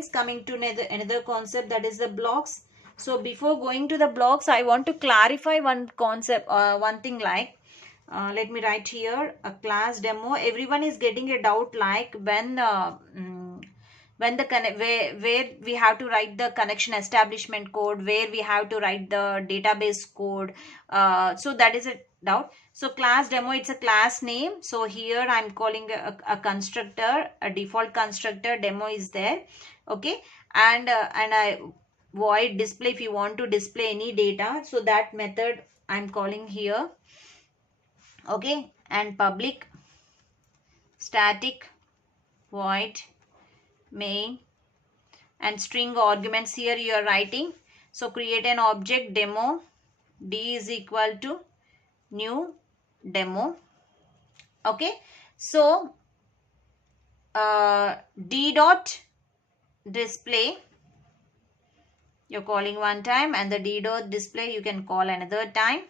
friends, coming to another concept, that is the blocks. So before going to the blocks, I want to clarify one concept, one thing like, let me write here a class demo. Everyone is getting a doubt like when the where we have to write the connection establishment code, where we have to write the database code. So that is a doubt. So class demo, it's a class name. So here I'm calling a constructor, a default constructor. Demo is there. Okay, and I void display if you want to display any data. So that method I'm calling here. Okay, and public static void main, and string arguments here you are writing. So create an object demo, d is equal to new demo. Okay, so d dot display you're calling one time, and the d dot display you can call another time.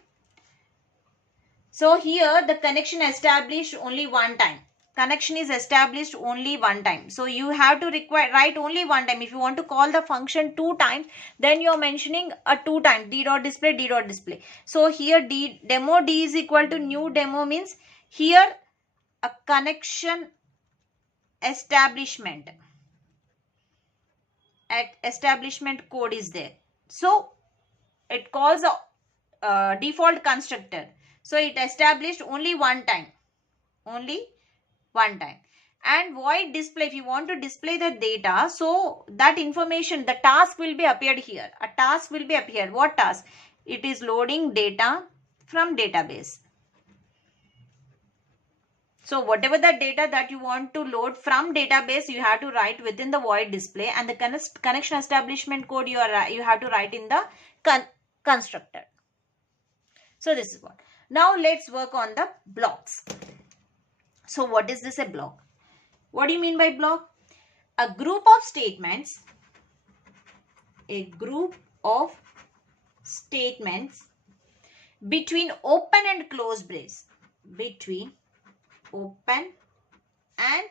So here the connection established only one time. Connection is established only one time. So you have to write only one time. If you want to call the function two times, then you're mentioning a two times, d dot display, d dot display. So here demo d is equal to new demo means here a connection establishment code is there. So it calls a default constructor. So it established only one time. And void display, if you want to display the data, so that information, the task will be appeared here. A task will be appeared. What task? It is loading data from database. So whatever the data that you want to load from database, you have to write within the void display, and the connection establishment code you have to write in the constructor. So this is what. Now let's work on the blocks. So what is this, a block? What do you mean by block? A group of statements. A group of statements between open and close brace. Between open and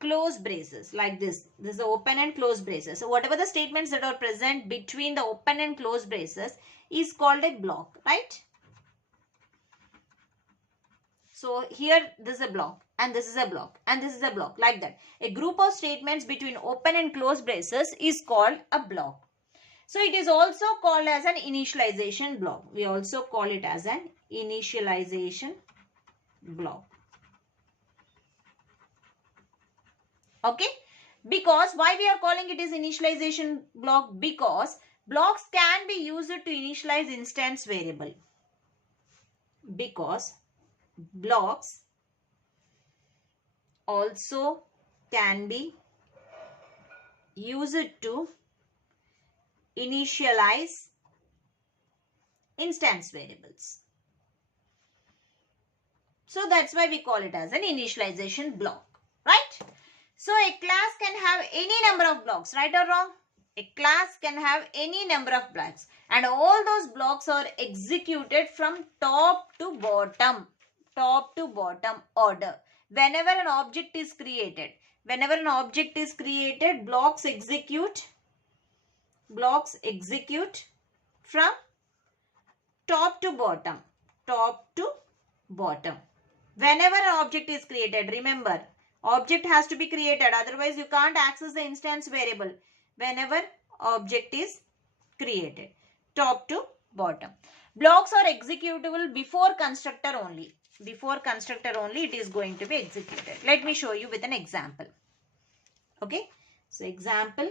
close braces, like this. This is the open and close braces. So whatever the statements that are present between the open and close braces is called a block, right? So here this is a block, and this is a block, and this is a block, like that. A group of statements between open and close braces is called a block. So it is also called as an initialization block. We also call it as an initialization block. Okay, because why we are calling it as initialization block? Because blocks can be used to initialize instance variable. Because blocks also can be used to initialize instance variables. So that's why we call it as an initialization block, right? So a class can have any number of blocks, right or wrong? A class can have any number of blocks, and all those blocks are executed from top to bottom order. Whenever an object is created, blocks execute from top to bottom. Whenever an object is created, remember, object has to be created, otherwise you can't access the instance variable. Whenever object is created, top to bottom. Blocks are executable before constructor only. Before constructor only it is going to be executed. Let me show you with an example. Okay, so example,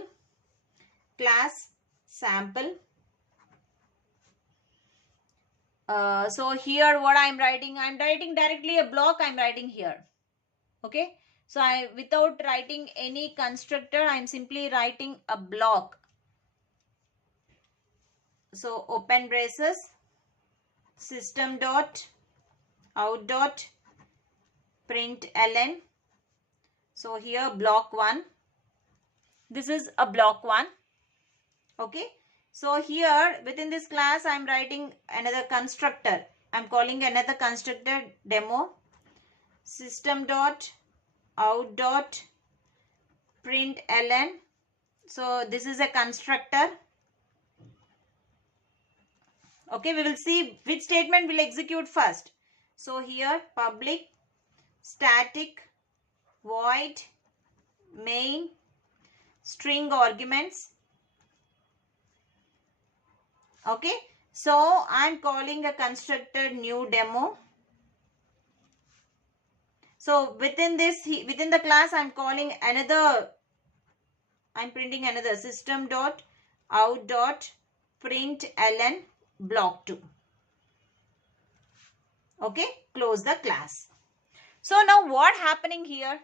class sample. So here what I'm writing directly a block. I'm writing here. Okay, so without writing any constructor, I'm simply writing a block. So open braces, system dot out dot println. So here block 1. This is a block 1. Okay. So here within this class I'm writing another constructor. I'm calling another constructor demo, system dot out dot println. So this is a constructor. Okay, we will see which statement will execute first. So here public static void main string arguments. Okay, so I'm calling a constructor new demo. So within the class, I'm calling another, I'm printing another system.out.println block2. Okay, close the class. So now what happening here?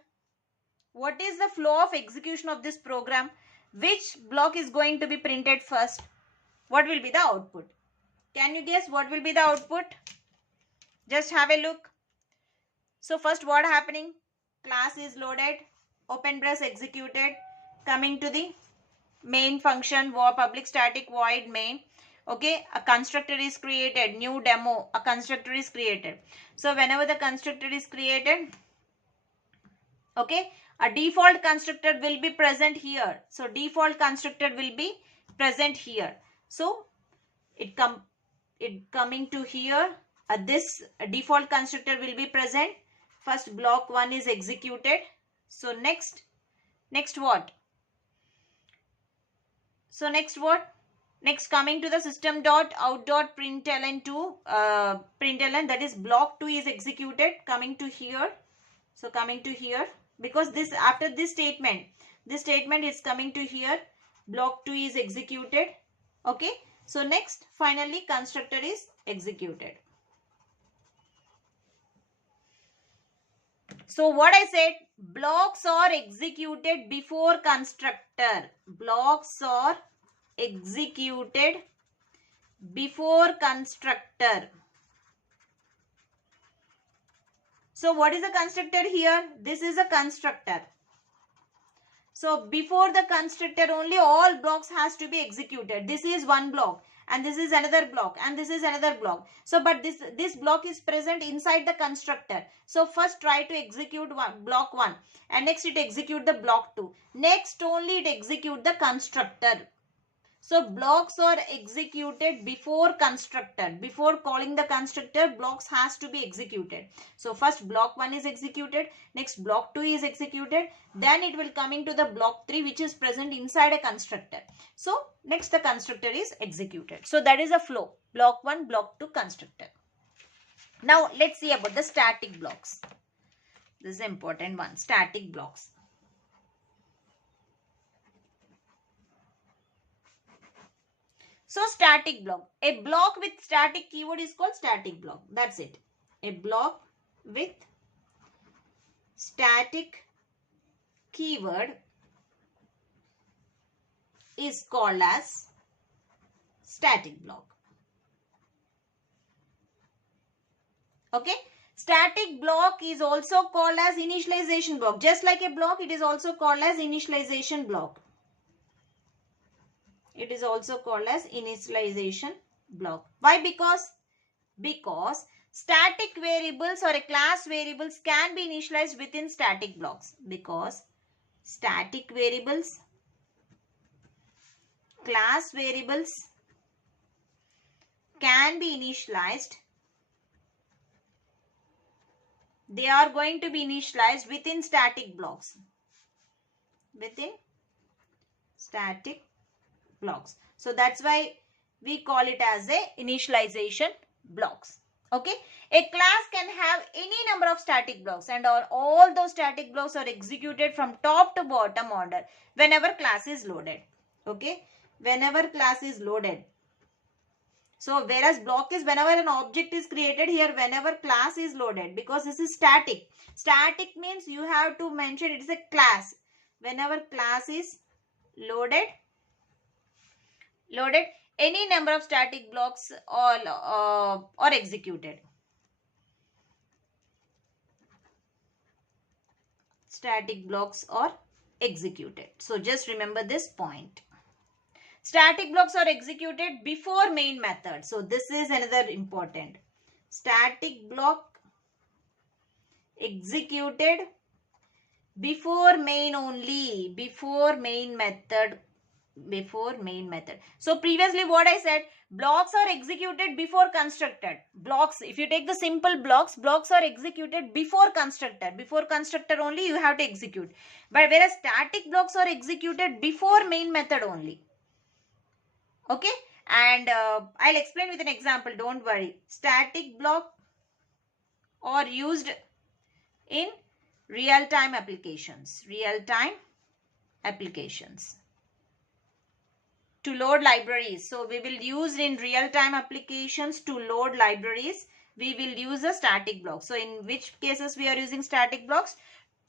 What is the flow of execution of this program? Which block is going to be printed first? What will be the output? Can you guess what will be the output? Just have a look. So first what happening? Class is loaded, open brace executed, coming to the main function, public static void main. Okay, a constructor is created, new demo, a constructor is created. So whenever the constructor is created, okay, a default constructor will be present here. So default constructor will be present here. So it coming to here, this default constructor will be present. First block 1 is executed. So next what? So next what? Next coming to the system.out.println that is block 2 is executed, coming to here. So coming to here, because this after this statement is coming to here, block 2 is executed. Okay, so next finally constructor is executed. So what I said, blocks are executed before constructor. Blocks are executed before constructor. So what is a constructor here? This is a constructor. So before the constructor only all blocks has to be executed. This is one block and this is another block and this is another block. So but this block is present inside the constructor. So first try to execute block 1 and next it execute the block 2. Next only it execute the constructor. So blocks are executed before constructor. Before calling the constructor, blocks has to be executed. So first block 1 is executed, next block 2 is executed, then it will come into the block 3 which is present inside a constructor. So next the constructor is executed. So that is a flow. Block 1, block 2, constructor. Now let's see about the static blocks. This is an important one. Static blocks. So static block. A block with static keyword is called static block. That's it. A block with static keyword is called as static block. Okay. Static block is also called as initialization block. Just like a block, it is also called as initialization block. It is also called as initialization block. Why? Because static variables or a class variables can be initialized within static blocks. Because static variables, class variables can be initialized. They are going to be initialized within static blocks. Within static blocks. So that's why we call it as a initialization blocks. Okay. A class can have any number of static blocks and all those static blocks are executed from top to bottom order whenever class is loaded. Okay. Whenever class is loaded. So whereas block is whenever an object is created, here whenever class is loaded, because this is static. Static means you have to mention it is a class. Whenever class is loaded, any number of static blocks are executed. Static blocks are executed. So just remember this point. Static blocks are executed before main method. So this is another important. Static block executed before main only, before main method, before main method. So previously what I said, blocks are executed before constructed. Blocks, if you take the simple blocks, blocks are executed before constructor. Before constructor only you have to execute. But whereas static blocks are executed before main method only. Okay, and I'll explain with an example, don't worry. Static block are used in real-time applications. Real-time applications. To load libraries. So we will use in real-time applications to load libraries. We will use a static block. So in which cases we are using static blocks?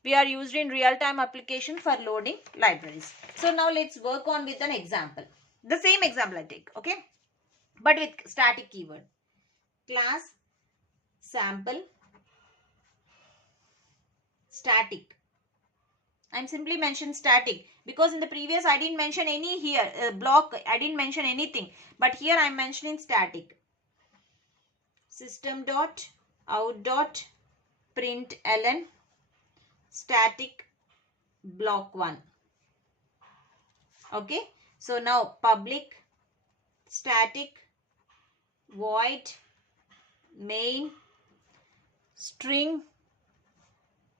We are used in real-time application for loading libraries. So now let's work on with an example. The same example I take, okay? But with static keyword. Class sample static. I'm simply mentioned static because in the previous I didn't mention any here block. I didn't mention anything, but here I'm mentioning static. System dot out dot println static block 1. Okay. So now public static void main string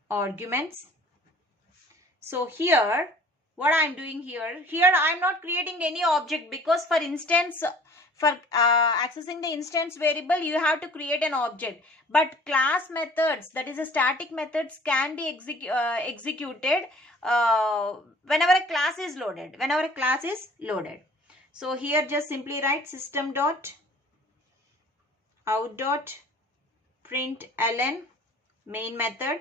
arguments. So here what I am doing here I am not creating any object because for instance for accessing the instance variable you have to create an object, but class methods, that is a static methods, can be executed whenever a class is loaded. So here just simply write system dot out dot println main method.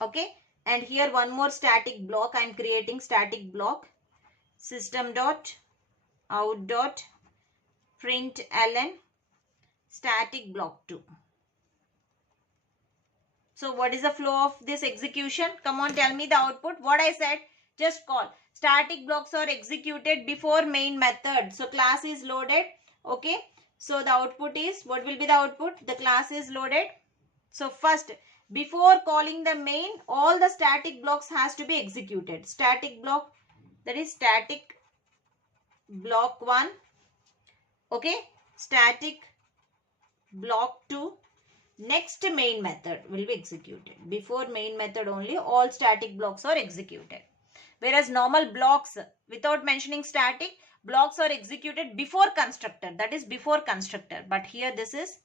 Okay, and here one more static block I am creating, static block system dot out dot println static block 2. So what is the flow of this execution? Come on, tell me the output. What I said, just call. Static blocks are executed before main method. So class is loaded. Okay, so the output is, what will be the output? The class is loaded. So first, before calling the main, all the static blocks has to be executed. Static block, that is static block 1. Okay, static block 2. Next main method will be executed. Before main method only all static blocks are executed. Whereas normal blocks without mentioning static, blocks are executed before constructor. That is before constructor. But here this is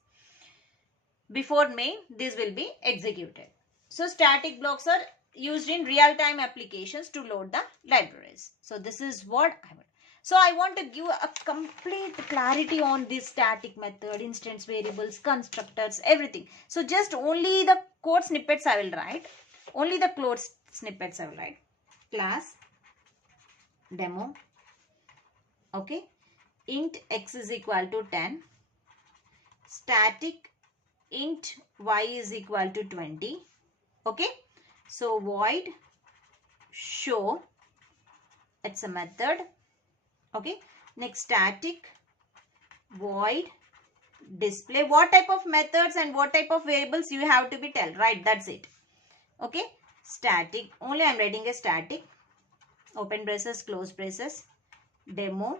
before main, this will be executed. So static blocks are used in real-time applications to load the libraries. So this is what I want. So I want to give a complete clarity on this static method, instance variables, constructors, everything. So just only the code snippets I will write. Only the code snippets I will write. Class demo. Okay. Int x is equal to 10. Static int y is equal to 20. Okay. So void show. It's a method. Okay, next static void display. What type of methods and what type of variables you have to be tell, right? That's it. Okay, static, only I'm writing a static, open braces, close braces, demo.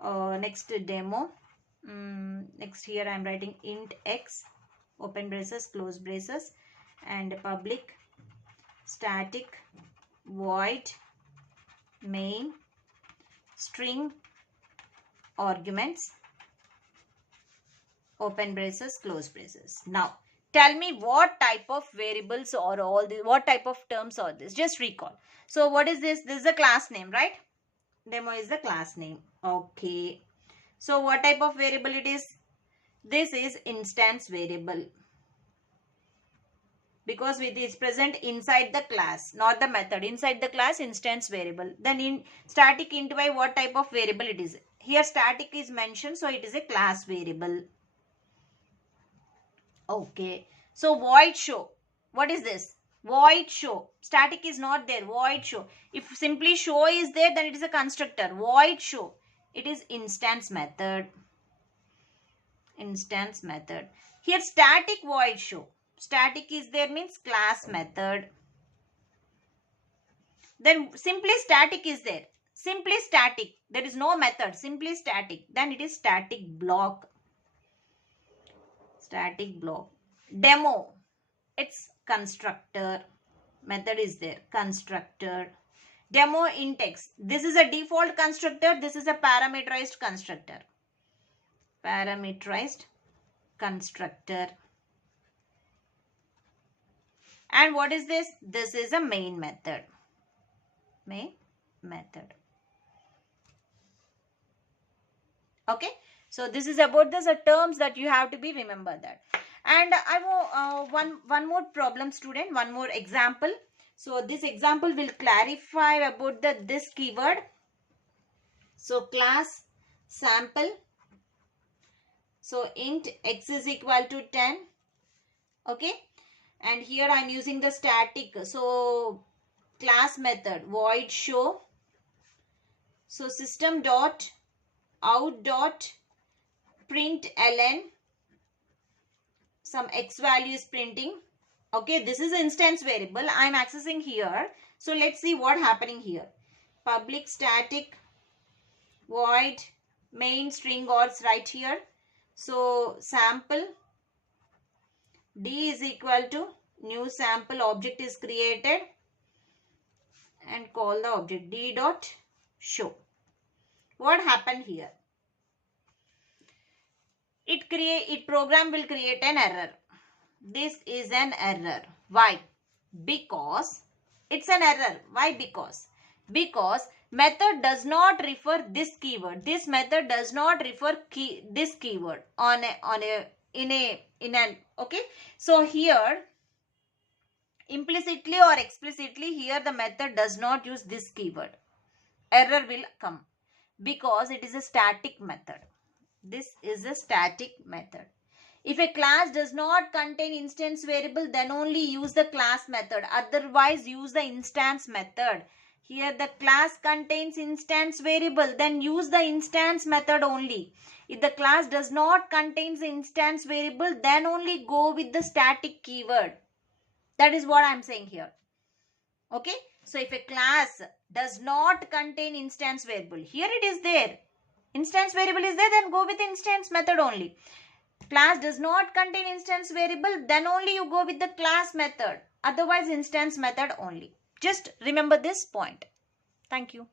Next demo. Next here I'm writing int x, open braces, close braces, and public static void main string arguments, open braces, close braces. Now tell me what type of variables or all the what type of terms are this. Just recall. So what is this? This is the class name, right? Demo is the class name. Okay. So what type of variable it is? This is instance variable, because it is present inside the class, not the method. Inside the class, instance variable. Then in static int y, what type of variable it is? Here static is mentioned, so it is a class variable. Okay. So void show. What is this? Void show. Static is not there. Void show. If simply show is there, then it is a constructor. Void show. It is instance method. Instance method. Here static void show. Static is there means class method. Then simply static is there. Simply static. There is no method. Simply static. Then it is static block. Static block. Demo. It's constructor. Method is there. Constructor. Demo index. This is a default constructor. This is a parameterized constructor. Parameterized constructor. And what is this? This is a main method. Main method. Okay. So this is about the terms that you have to be remember that. And I will one more problem, student. One more example. So this example will clarify about this keyword. So class sample. So int x is equal to 10. Okay. And here I am using the static. So class method void show. So system dot out dot print ln. Some x value is printing. Okay, this is instance variable I am accessing here. So let's see what happening here. Public static void main string or right here. So sample d is equal to new sample object is created and call the object d dot show. What happened here? Program will create an error. This is an error. Why? Because it's an error. Why? Because method does not refer this keyword. This method does not refer this keyword in an okay. So here implicitly or explicitly here the method does not use this keyword. Error will come because it is a static method. This is a static method. If a class does not contain instance variable, then only use the class method. Otherwise, use the instance method. Here the class contains instance variable, then use the instance method only. If the class does not contain the instance variable, then only go with the static keyword. That is what I am saying here. Okay. So if a class does not contain instance variable, here it is there. Instance variable is there, then go with instance method only. Class does not contain instance variable, then only you go with the class method. Otherwise, instance method only. Just remember this point. Thank you.